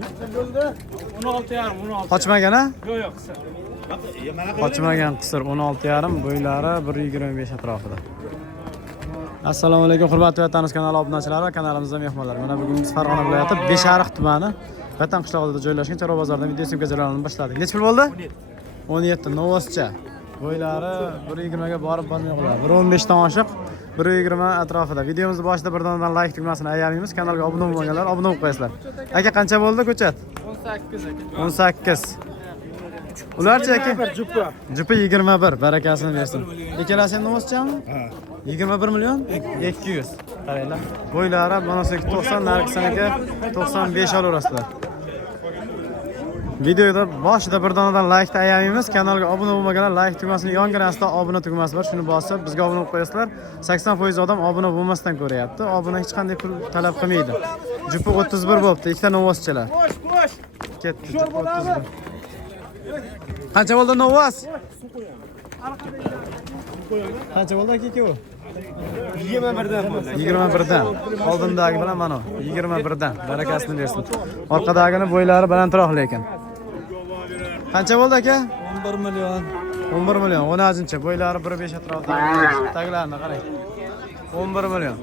16,5. Qochmagan a? Yo'q, qisir. Qochmagan qisir 16,5, bo'ylari 1,25 atrofida. Assalomu alaykum hurmatli Vatanimiz kanali obunachilari va kanalimizda mehmonlar. Mana bugun biz Farg'ona viloyati Beshariq tumani Vatan qishlog'ida joylashgan Chorva bozoridan video syomkalarni boshladik. Necha pul bo'ldi? 17 novoscha. Bo'ylari 1,20 ga borib bormay qoladi. 1,15 dan oshiq, 1,20 atrofida. Videomizni boshida bir donadan like tugmasini ayarlaymiz. Kanalga obuna bo'lmaganlar obuna bo'lib qo'yasizlar. Aka qancha bo'ldi ko'chat? 18 aka. 18. Ularchi aka? Jupa. Jupa 21, barakasini bersin. Ikkalasi ham novoschami? Ha. 21 million 200. Qaranglar. Bo'ylari bunisi 90, nargisaniki 95 olaverasizlar. Videoda boshida bir donadan like ayyamaymiz. Kanalga obuna bo'lmaganlar like tugmasini yonginasida obuna tugmasi bor. Shuni bosib bizga obuna bo'lib qo'yasizlar. 80% odam obuna bo'lmasdan ko'ryapti. Obuna hech qanday pul talab qilmaydi. Jupa 31 bo'libdi. Ikkita novoschalar. Qo'sh. Ketdi. Jupa 31. Qancha bo'ldi novos? Qancha bo'ldi aka u? 21dan bo'ldi. 21dan. Oldindagi bilan mana 21dan. Barakasini bersin. Orqadagini bo'ylari balandroq lekin. Qancha bo'ldi aka? 11 million. 11 million. 10-chi bo'ylari 1.5 atrofida. Taglarini qarang. 11 million.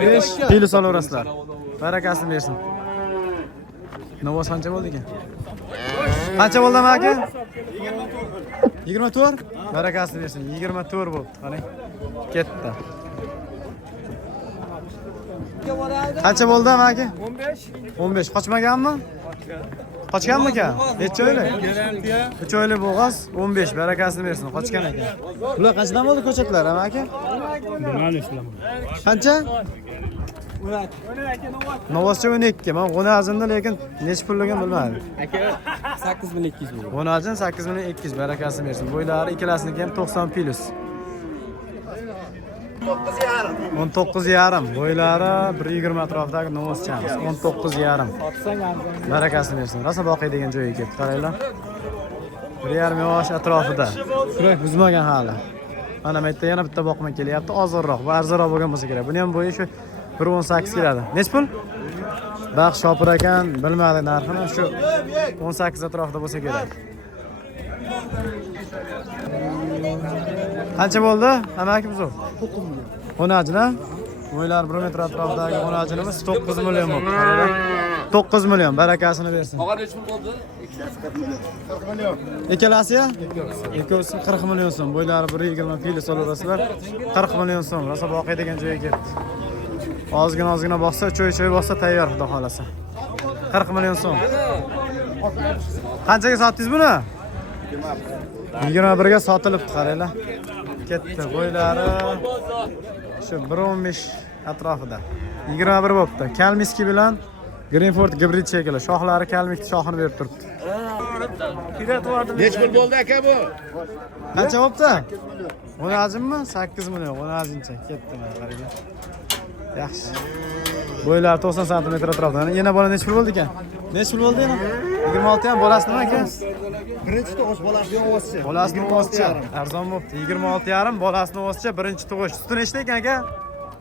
15 pil olaverasizlar. Barakasini bersin. Novos qancha bo'ldi ekan? Qancha bo'ldi aka? 24. Barakasini bersin. 24 bo'ldi. Qarang. Ketdi. Qancha bo'ldi aka? 15. 15. Qochmaganmi? Qochganmi aka? Necha oylik? 3 oylik bo'g'oz 15. Barakasini bersin. Qochgan ekan. Bular qanchadan bo'ldi ko'chatlar aka? Qancha? 12. Novoscha 12. Men 10 azimda lekin necha pulligini bilmadim. Aka 8200 bo'ldi. 10 azim 8200. Barakasini bersin. Bo'ylari ikkalasini ham 90 plus. 19,5. Bo'ylari 1,20 atrofidagi novoschamiz. 19,5. Barakasini bersin. Rosa boqiydigan joyga ketdi. Qaranglar. 1,5 yosh atrofida. Kurak buzmagan hali. Mana bu yerda yana bitta boqma kelyapti. Ozg'inroq va arzonroq bo'lgan bo'lsa kerak. Buni ham bo'yi shu 1,18 keladi. Nech pul? Baxt Shopir ekan, bilmadi narxini. Shu 18 atrofida bo'lsa kerak. Qancha bo'ldi? Amaki buzoq. 9 million. 10 ajna. Bo'ylar 1 metr atrofidagi 10 ajnimiz 9 million bo'ldi. Qaranglar. 9 million barakasini bersin. Og'a necha pul bo'ldi? 40 million. Ikkalasi-ya? Ikkalasi 40 million so'm. Bo'ylari 1,20 pil so'larasizlar. 40 million so'm. Rosa boqiydigan joyga ketdi. Ozgina boqsa, cho'y boqsa tayyor, xudo xolasa. 40 million so'm. Qanchaga sotdingiz buni? 21 ga sotilibdi, qaranglar. Ketdi. Bo'ylari shu 1,15 atrofida. 21 bo'libdi. Kalmiski bilan Greenford gibrid shekilli. Shoxlari kalmik shoxini berib turibdi. Necha pul bo'ldi aka bu? Qancha bo'libdi? 10 azimmi? 8 million. 10 azimcha. Ketdi mana qaranglar. Yaxshi. Bo'ylari 90 sm atrofida. Yana bola necha pul bo'ldi ekan? Necha pul bo'ldi yana? 26 ham bolasi nima ekan? Birinchi tug'ish bolasi novoscha. Bolasi novoscha. Arzon bo'pti. 26,5 bolasi novoscha, birinchi tug'ish. Suti nechta ekan aka?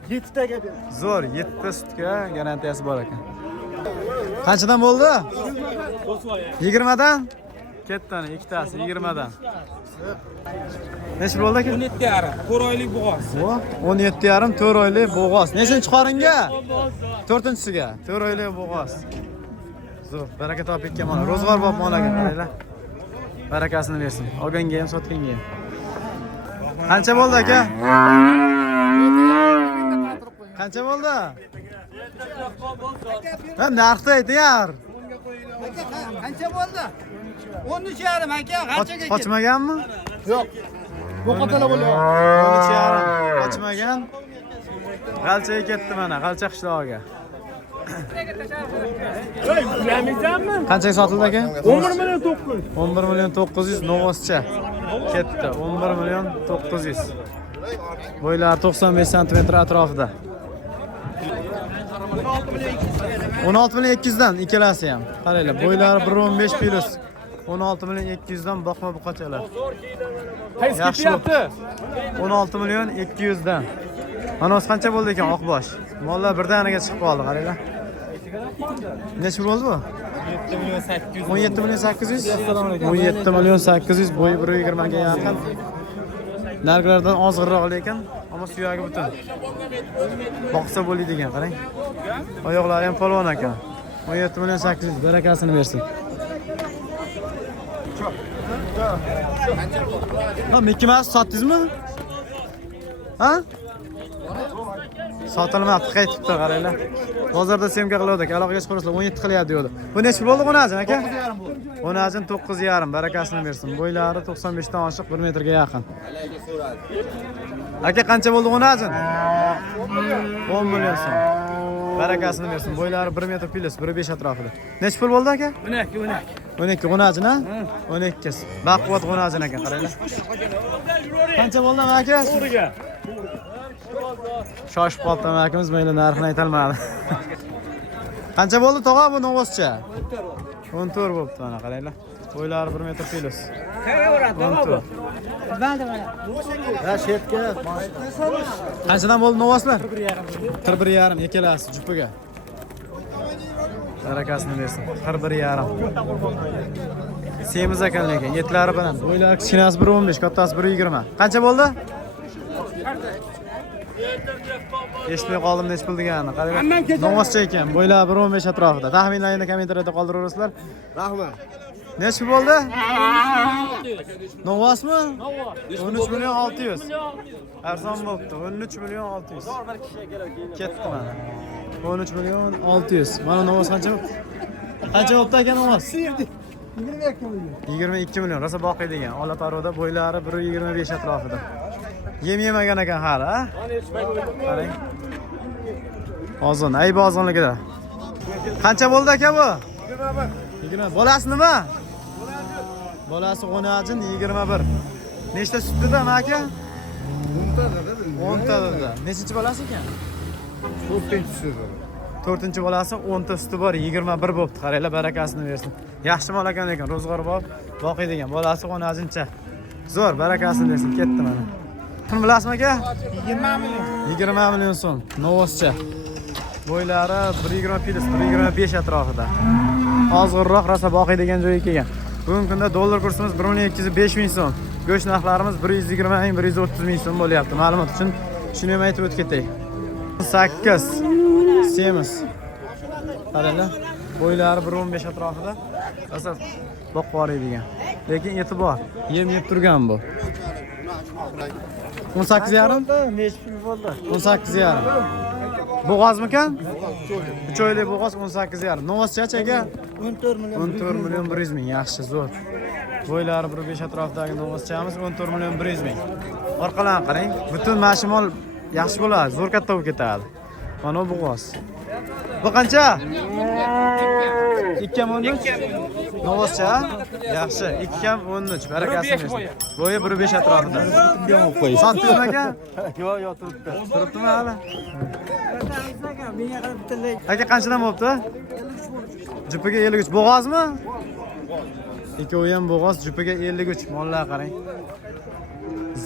7 taga ber. Zo'r, 7 sutga garantiyasi bor ekan. Qanchadan bo'ldi? 20 dan? Ketdi, ikkitasi 20 dan. Necha bo'ldi aka? 17,5. 4 oylik bo'g'oz. 17,5 4 oylik bo'g'oz. Nechinchi qoringa? 4-chisiga. 4 oylik bo'g'oz. Zo'r, baraka topib ketgan mana. Ro'zg'or bo'lib molaga qaranglar. Barakasini bersin. Olganga ham, sotganga ham. Qancha bo'ldi aka? Qancha bo'ldi? Ha, narxni ayting. Qancha bo'ldi? 13,5 aka, qanchaga ketdi? Qochmaganmi? Yo'q. Bu qatala bo'lyapti. 13,5 qochmagan. G'alchaga ketdi mana, G'alcha qishlog'iga. Qanchaga sotildi aka? 11 million 900. 11 million 900 novoscha. Ketdi. 11 million 900. Bo'ylari 95 sm atrofida. 16 million 200 dan ikkalasi ham. Qaranglar, bo'ylari 1,15 plus. 16 million 200 dan boqma buqachalar. Yaxshi bo'pti. 16 million 200 dan. Mana o'zi qancha bo'ldi ekan oqbosh? Mollar birdaniga chiqib qoldi, qaranglar. Necha bo'ldi bu? 17 milyon 800. 17 milyon 800 bo'yi 1.20 ga yaqin. Nargilardan ozg'irroq lekin, ammo suyagi butun. Boqsa bo'ladigan, qarang. Oyoqlari ham polvon ekan. 17 milyon 800 barakasini bersin. Ha, Mickey Mouse sotdingizmi? Ha? Sotilmadi, qaytibdi, qaranglar. Bozorda semka qilyapti, aloqaga chiqarsizlar, 17 qilyapti deydi. Bu necha bo'ldi qo'najin aka? 9.5. 9.5, barakasini bersin. Bo'ylari 95 dan oshiq, 1 metrga yaqin. Aka qancha bo'ldi qo'najin? 10 million so'm. Barakasini bersin. Bo'ylari 1 metr plus, 1.5 atrofida. Necha pul bo'ldi aka? 12 qo'najin ha? 12. Baquvvat qo'najin ekan, qaranglar. Qancha bo'ldi aka? To'g'riga. Shoshib qoldi akamiz, mayli narxini aytolmadi. Qancha bo'ldi tog'a bu novoscha? 14 bo'libdi mana qaranglar. Bo'ylari 1 metr plus. Qanchadan bo'ldi novoslar? 41.5 ikkalasi jupiga. Barakasini bersin. 41.5. Semiz ekan lekin, etlari bilan. Bo'ylari kichkinasi 1.15, kattasi 1.20. Qancha bo'ldi? Eshitmay qoldim nech pul deganini. Qaranglar. Novoscha ekan, bo'ylari 1.15 atrofida. Taxminlaringni kommentariyada qoldirasizlar. Rahmat. Nech pul bo'ldi? Novosmi? 13 million 600. Arzon bo'libdi. 13 million 600. Ketdi mana. 13 million 600. Mana novos qancha? Qancha bo'libdi aka novos? 22 million. Rosa boqiy degan. Olaparoda bo'ylari 1.25 atrofida. Yem yemagan ekan hali, ha? Qarang. Ozon, ayb ozonligida. Qancha bo'ldi aka bu? 21. Bolasi nima? Bolasi qo'najin 21. Nechta sutida aka? 10 ta dedi. Nechinchi bolasi ekan? 4-chi. 4-chi bolasi 10 ta suti bor, 21 bo'libdi. Qaranglar, barakasini bersin. Yaxshi mol ekan lekin, ro'zg'or bor, boqiy degan. Bolasi qo'najincha. Zo'r, barakasini bersin. Ketdi mana. Kim bilasizmi aka? 20 million. 20 million so'm. Novoscha. Bo'ylari 1.20 plus, 1.25 atrofida. Ozg'irroq, rosa boqiy degan joyga kelgan. Bugungi kunda dollar kursimiz 1.205 ming so'm. Go'sht narxlarimiz 120 ming, 130 ming so'm bo'lyapti. Ma'lumot uchun shuni ham aytib o'tib ketay. 8 semiz. Qaranglar. Bo'ylari 1.15 atrofida. Rosa boqvoriy degan. Lekin e'tibor, yem yeb turgan bu. 18.5? Nech pul bo'ldi? 18.5. Bo'g'ozmikan? 3 oylik bo'g'oz 18.5. Novoscha aka? 14 million. 14 million 100 ming. Yaxshi, zo'r. Bo'ylari 1.5 atrofidagi novoschamiz 14 million 100 ming. Orqalarni qarang. Butun mashimol yaxshi bo'ladi, zo'r katta bo'lib ketadi. Mana bu bo'g'oz. Bu qancha? 2 million. Novoscha? Yaxshi, 2 ham 13. Barakasi bersin. Bo'yi 1.5 atrofida. Sotdingmi aka? Yo'q, turibdi. Turibdimi hali? Aka qanchadan bo'libdi? Jupiga 53. Bo'g'ozmi? Ikkovi ham bo'g'oz, jupiga 53. Mollar qarang.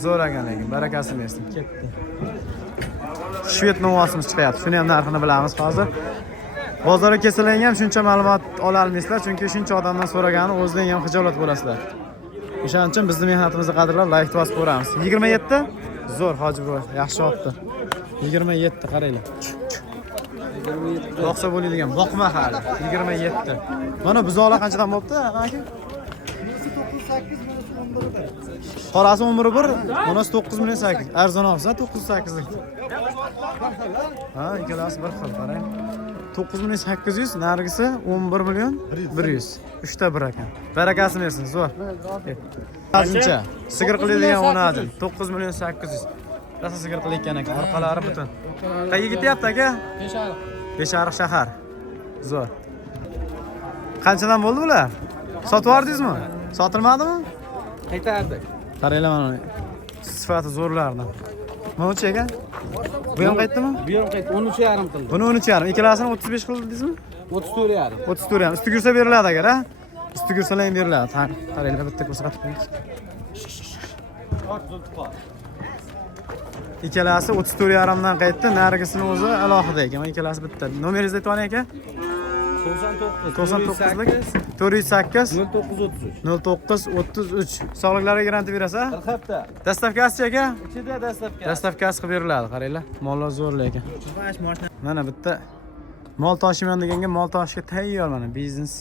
Zo'r ekan lekin, barakasini bersin. Ketdi. Shved novosimiz chiqyapti. Shuni ham narxini bilamiz hozir. Bozorga kelsalar ham shuncha ma'lumot ola olmaysizlar, chunki shuncha odamdan so'ragani o'zidan ham xijolat bo'lasizlar. O'shaning uchun bizning mehnatimizni qadrlab, like bosib ko'ramiz. 27? Zo'r hoji bu, yaxshi otdi. 27 qaranglar. Boqsa bo'ladigan, boqma hali. 27. Mana buzoqlar qanchadan bo'libdi, aka? 9.8, qorasi 11.1, manasi 9 million 8. Arzon olsa 9.8 lik. Ha, ikkalasi bir xil, qarang. 9 million 800, nargisi 11 million 100. 3 ta bir ekan. Barakasini bersin, zo'r. Azimcha, sigir qiladigan o'najin 9 million 800. Rosa sigir qilayotgan ekan, orqalari butun. Qayerga ketyapti aka? Beshariq shahar. Zo'r. Qanchadan bo'ldi bular? Sotib yordingizmi? Sotilmadimi? Qaytardik. Qaranglar mana sifati zo'rlardan. Mana-chi aka? Bu ham qaytdimi? Bu ham qaytdi. 13.5 qildi. Buni 13.5. Ikkalasini 35 qildingizmi? 34.5. 34 ham. Usti yursa beriladi agar, ha? Usti yursalar ham beriladi. Qaranglar, bitta ko'rsatib qo'ying. Ikkalasi 34.5 dan qaytdi. Narigisini o'zi alohida ekan. Ikkalasi bitta. Nomeringizni aytib oling aka? 99lik 408 0933. 0933. Sog'liqlarga garantiya berasiz? 40 hafta. Dastavkasi aka? İçinde dastavka. Dastavkasi qilib beriladi, qaranglar. Mollar zo'r lekin. Mana bitta mol tashiman deganga mol tashishga tayyor mana biznes.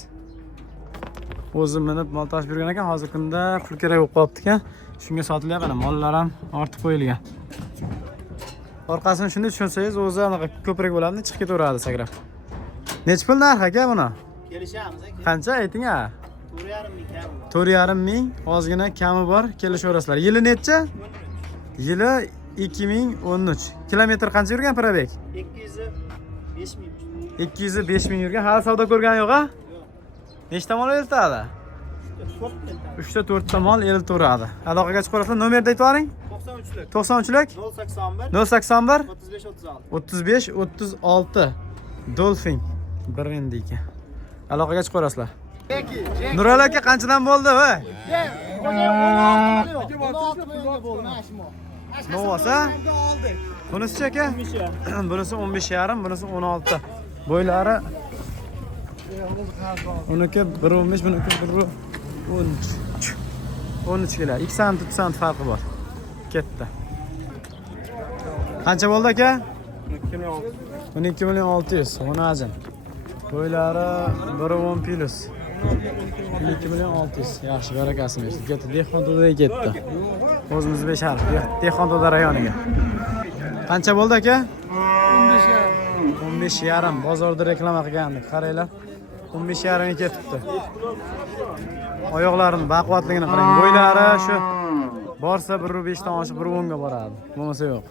O'zim minib mol tashib yurgan ekan, hozir kunda pul kerak bo'lib qolibdi ekan. Shunga sotilyapti, mana mollar ham ortib qo'yilgan. Orqasini shunday tushunsangiz, o'zi anaqa ko'prik bo'ladi, chiqib ketaveradi sakrab. Necha pul narxi aka buni? Kelishamiz aka. Qancha ayting a? 4,5 ming kami. 4,5 ming, ozgina kami bor, kelishaverasizlar. Yili necha? Yili 2013. Kilometr qancha yurgan probek? 205 ming. 205 ming yurgan. Hali savdo ko'rgan yo'q a? Nechta mol eltadi? 3 ta 4 ta mol eltaveradi. Aloqaga chiqarasizlar, nomerni aytib yuboring. 93lik. 93lik 081 081 35 36. 35 36 Dolphin brendi ekan. Aloqaga chiqarasizlar. Nurali aka qanchadan bo'ldi, voy? Novasa? Bunisi aka? Bunisi 15,5, bunisi 16. Bo'ylari uniki 1.15, buniki 1.13. 13 keladi. 2 sant, 3 sant farqi bor. Ketdi. Qancha bo'ldi aka? 12 million 600. Onajin. Bo'ylari 1.10 plus. 12 million 600. Yaxshi, barakasini bersin. Ketdi. Dehqonto'daga ketdi. O'zimiz Beshariq, Dehqonto'da rayoniga. Qancha bo'ldi aka? 15,5. Bozorda reklama qilgandik. Qaranglar. 15,5 ga ketibdi. Oyoqlarini baquvvatligini qarang. Bo'ylari shu borsa 1.5 dan oshib 1.10 ga boradi. Bo'lmasa yo'q.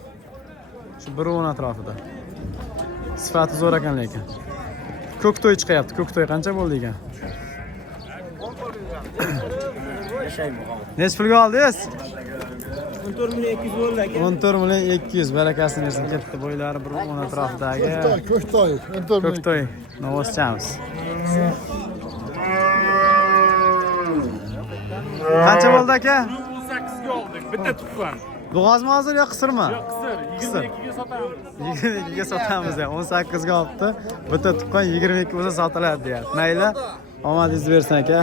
Shu 1.10 atrofida. Sifati zo'r ekan lekin. Ko'kto'y chiqyapti. Ko'kto'y qancha bo'ldi ekan? Necha pulga oldingiz? 14 million 200 bo'ldi aka. 14 million 200. Barakasini bersin. Ketdi. Bo'ylari 1.10 atrofidagi. Ko'kto'y. Novoschamiz. Qancha bo'ldi aka? 18 ga oldik. Bitta tuqqan. Bo'g'ozmi hozir yo qisirmi? Qisir. 22 ga sotamiz. 22 ga sotamiz ya. 18 ga olibdi. Bitta tuqqan 22 bo'lsa sotiladi deyapti. Mayli. Omadingiz bersin aka.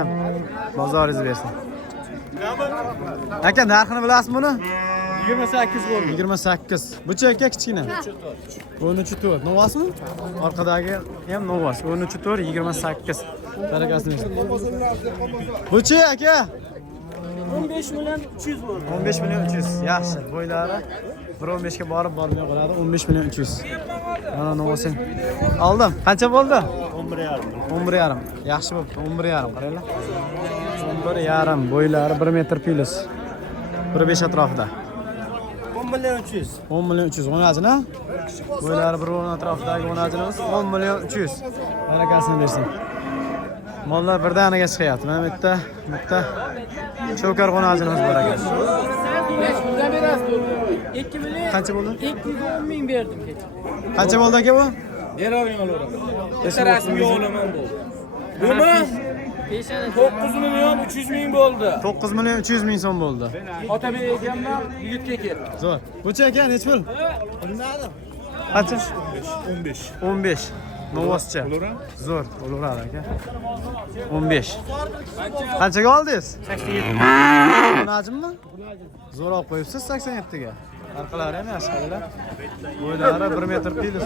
Bozoringiz bersin. Aka, narxini bilasizmi buni? 28 bo'ldi. 28. Bucha aka kichkina. 13.4. Novasmi? Orqadagi ham Novas. 13.4 28. Barakasini bersin. Bucha aka. 15 million 300 bo'ldi. 15 million 300. Yaxshi. Bo'ylari 1.15 ga borib bormay qoladi. 15 million 300. Mana Novasing. Oldim. Qancha bo'ldi? 11,5. 11,5. Yaxshi bo'pti. 11,5 qaranglar. 11,5. Bo'ylari 1 metr plus. 1.5 atrofida. 10 million 300. 10 million 300. O'najini? Bo'ylari 1.10 atrofidagi o'najimiz 10 million 300. Barakasini bersin. Mollar birdaniga chiqyapti. Mana bu yerda cho'kar qo'najimiz bor ekan. 2 million Qancha bo'ldi? 210 ming berdim kecha. Qancha bo'ldi aka bu? Deroving olaveraman. Bitta rasmiy olaman bu. Nima? 9 million 300 ming bo'ldi. 9 million 300 ming so'm bo'ldi. Otabek egamdan yigitga ketdi. Zo'r. Bucha aka necha pul? Qancha? 15. 15. Novoscha. Zo'r, bo'laveradi aka. 15. Qanchaga oldingiz? 87. Bunajimmi? Zo'r olib qo'yibsiz 87 ga. Orqalari ham yaxshi qaranglar. Bo'ylari 1 metr plus.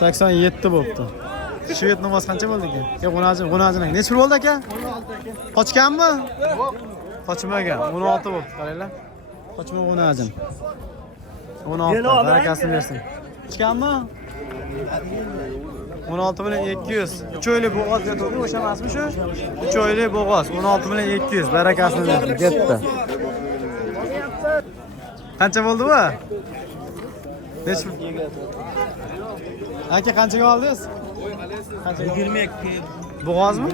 87 bo'libdi. Shved novos qancha bo'ldi ekan? G'unajin. Necha pul bo'ldi aka? 16 aka. Qochganmi? Yo'q. Qochmagan. 16 bo'libdi, qaranglar. Qochma g'unajin. 16. Barakasini bersin. Qochganmi? 16 million 200. 3 oylik bo'g'oz ketdi, o'sha emasmi shu? 3 oylik bo'g'oz 16 million 200. Barakasini bersin. Ketdi. Qancha bo'ldi bu? Necha? Aka qanchaga oldingiz? Qancha? 22. Bo'g'ozmi?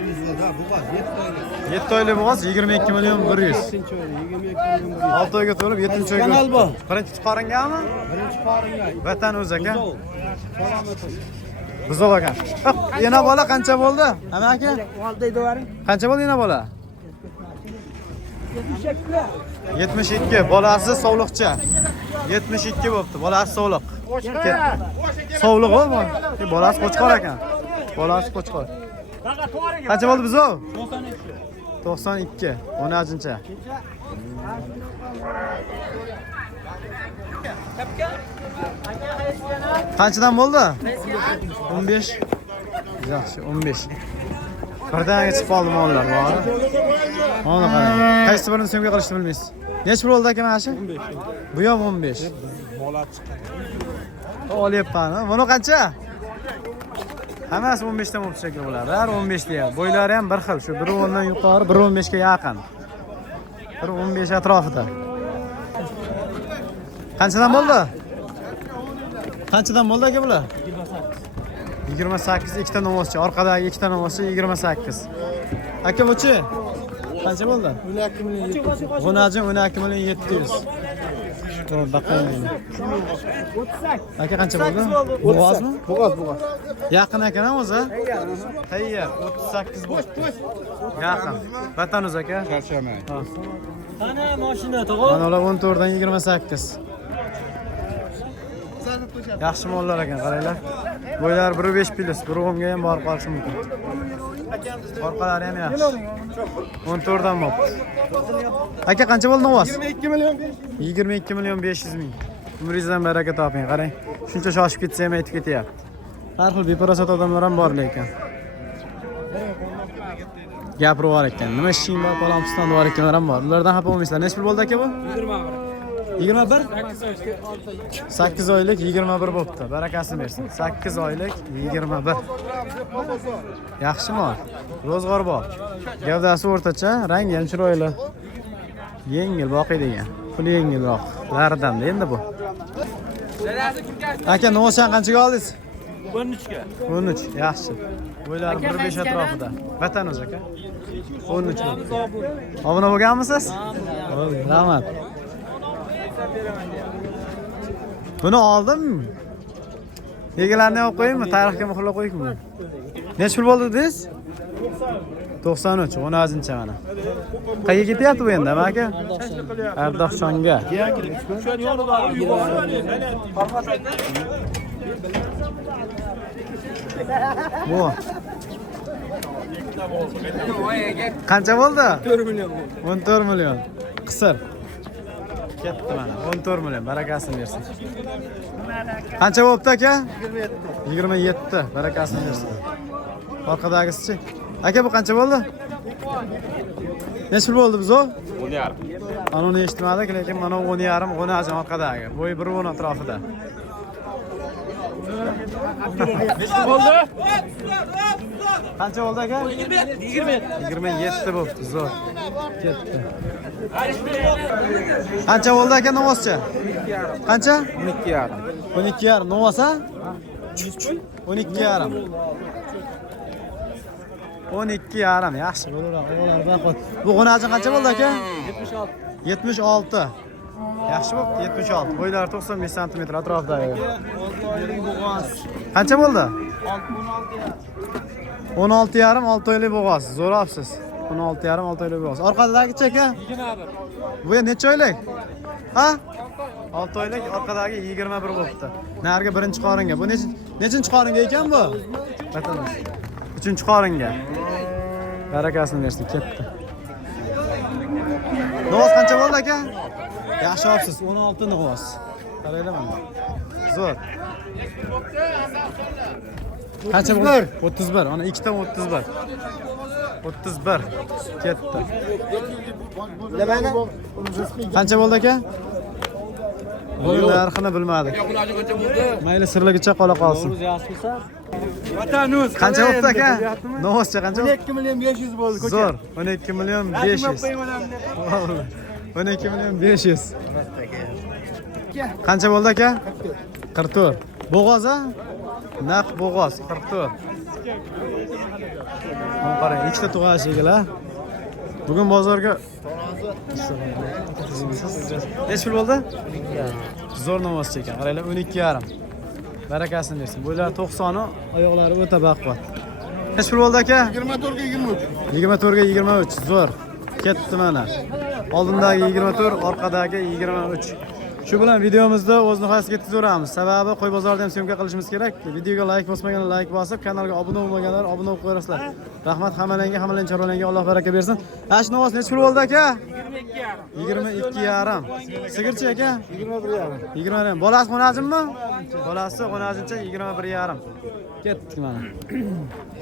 7 oylik bo'g'oz 22 million 100. 6 oyga to'lib 7-oyga. Kanal bu. Birinchi chiqaringami? Birinchi qoringa. Vatan o'zi aka. Buzoq ekan. Yana bola qancha bo'ldi? Ana aka? Qancha bo'ldi yana bola? 72. Bolasi sovliqcha. 72 bo'pti. Bolasi sovliq. Sovliq bo'lmi? Bolasi qo'chqor ekan. Bolasi qo'chqor. Qancha bo'ldi bizov? 92. 10-chi. Qanchadan bo'ldi? 15. Yaxshi, 15. Birdaniga chiqib qoldi mollar, bor. Mana qarang. Qaysi birini so'mga qilishni bilmaysiz. Nech pul bo'ldi aka mana shu? 15. Bu ham 15. Molat chiqdi. Olyapman. Buni qancha? Hammasi 15 dan bo'lib shekil bo'ladi. Har 15 deyapti. Bo'ylari ham bir xil. Shu 1.10 dan yuqori, 1.15 ga yaqin. 1.15 atrofida. Qanchadan bo'ldi? Qanchadan bo'ldi aka bular? 28 ikkita novoschi, orqadagi ikkita novoschi 28. Aka buchi? Qancha bo'ldi? 12 million 700. G'unajim 12 million 700. To'g'ri, baqayman. Aka qancha bo'ldi? Bo'g'ozmi? Bo'g'oz. Yaqin ekan o'zi. Tayyor, 38 bo'ldi. Yaqin. Vatanimiz aka. Charchamang. Qani mashina tog'o? Mana ular 14 dan 28. Yaxshi mollar ekan, qaranglar. Bo'ylari 1.5 plus, 1.10 ga ham borib qolishi mumkin. Orqalari ham yaxshi. 14 dan bo'ldi. Aka qancha bo'ldi novoz? 22 million. 22 million 500 ming. Umringizdan baraka toping, qarang. Shuncha shoshib ketsa ham aytib ketyapti. Har xil beparasat odamlar ham bor lekin. Gapirib bor ekan. Nima ishing bor, palonpiston bor ekanlar ham bor. Ulardan xafa bo'lmaysizlar. Nech pul bo'ldi aka bu? 21. 8 oylik 21 bo'pti. Barakasini bersin. 8 oylik 21. Yaxshimi? Ro'zg'or bor. Gavdasi o'rtacha, rangi ham chiroyli. Yengil boqiydigan. Puli yengilroq. Laridan endi bu. Aka, novosani qanchaga oldingiz? 13 ga. 13, yaxshi. Bo'ylari 1.5 atrofida. Vatan o'zi aka. 13. Obuna bo'lganmisiz? Rahmat. Buni oldim. Egalarni olib qo'yingmi? Tarixga muhrlab qo'yingmi? Nech pul bo'ldi dedingiz? 93, 10-chi mana. Qayerga ketyapti bu endi, aka? Ardoqshonga. Bu. Qancha bo'ldi? 4 million. 14 million. Qisir. Ketdi mana. 14 million. Barakasini bersin. Qancha bo'pti aka? 27. 27. Barakasini bersin. Orqadagisi-chi? Aka bu qancha bo'ldi? Nech pul bo'ldi biz o? 10.5. Ana uni eshitmadik, lekin mana 10.5 g'unajim orqadagi. Bo'yi 1.10 atrofida. Nech pul bo'ldi? Qancha bo'ldi aka? 27 bo'pti, zo'r. Ketdi. Qancha bo'ldi aka novoschi? Qancha? 12,5. 12,5 novosa? 12,5. 12,5 yaxshi bo'laveradi. Bu g'unajim qancha bo'ldi aka? 76. 76. Yaxshi bo'pti, 76. Bo'ylari 95 sm atrofidagi. Qancha bo'ldi? 16,5 6 oylik bo'g'oz. Zo'rabsiz. 16,5 6 oylik bo'g'oz. Orqadagi-chi aka? 21. Bu necha oylik? Ha? 6 oylik, orqadagi 21 bo'pti. Nariga birinchi qoringa. Bu nechinchi qoringa ekan bu? Vatandosh. 3-qoringa. Barakasini bersin, ketdi. Novoz qancha bo'ldi aka? Yaxshi olibsiz, 16 novoz. Qaranglar mana. Zo'r. Qancha bo'ldi? 31. Ana ikkita 31. 31. Ketdi. Qancha bo'ldi aka? Buni narxini bilmadik. Mayli sirligicha qola qolsin. Vatanimiz Qancha bo'ldi aka? Novoscha qancha? 12 million 500 bo'ldi ko'cha. Zo'r. 12 million 500. 12 million 500. Qancha bo'ldi aka? 44. Bo'g'oz a? Naq bo'g'oz 44. Mana qarang, ikkita tug'ash egalar. Bugun bozorga nech pul bo'ldi? Zo'r novoz ekan. Qaranglar 12,5. Barakasini bersin. Bo'ylari 90, oyoqlari o'ta baquvvat. Nech pul bo'ldi aka? 24 ga 23. 24 ga 23. Zo'r. Ketdi mana. Oldindagi 24, orqadagi 23. Shu bilan videomizni o'z nihoyasiga yetkazaveramiz. Sababi qo'y bozorida ham syomka qilishimiz kerak. Videoga like bosmaganlar like bosib, kanalga obuna bo'lmaganlar obuna bo'lib qo'yasizlar. Rahmat hammalarga, hammalarning chorvalarga Alloh baraka bersin. Ash novos necha pul bo'ldi aka? 22,5. Sigirchi aka? 21,5. 21,5. Bolasi xonajimmi? Bolasi xonajincha 21,5. Ketdik mana.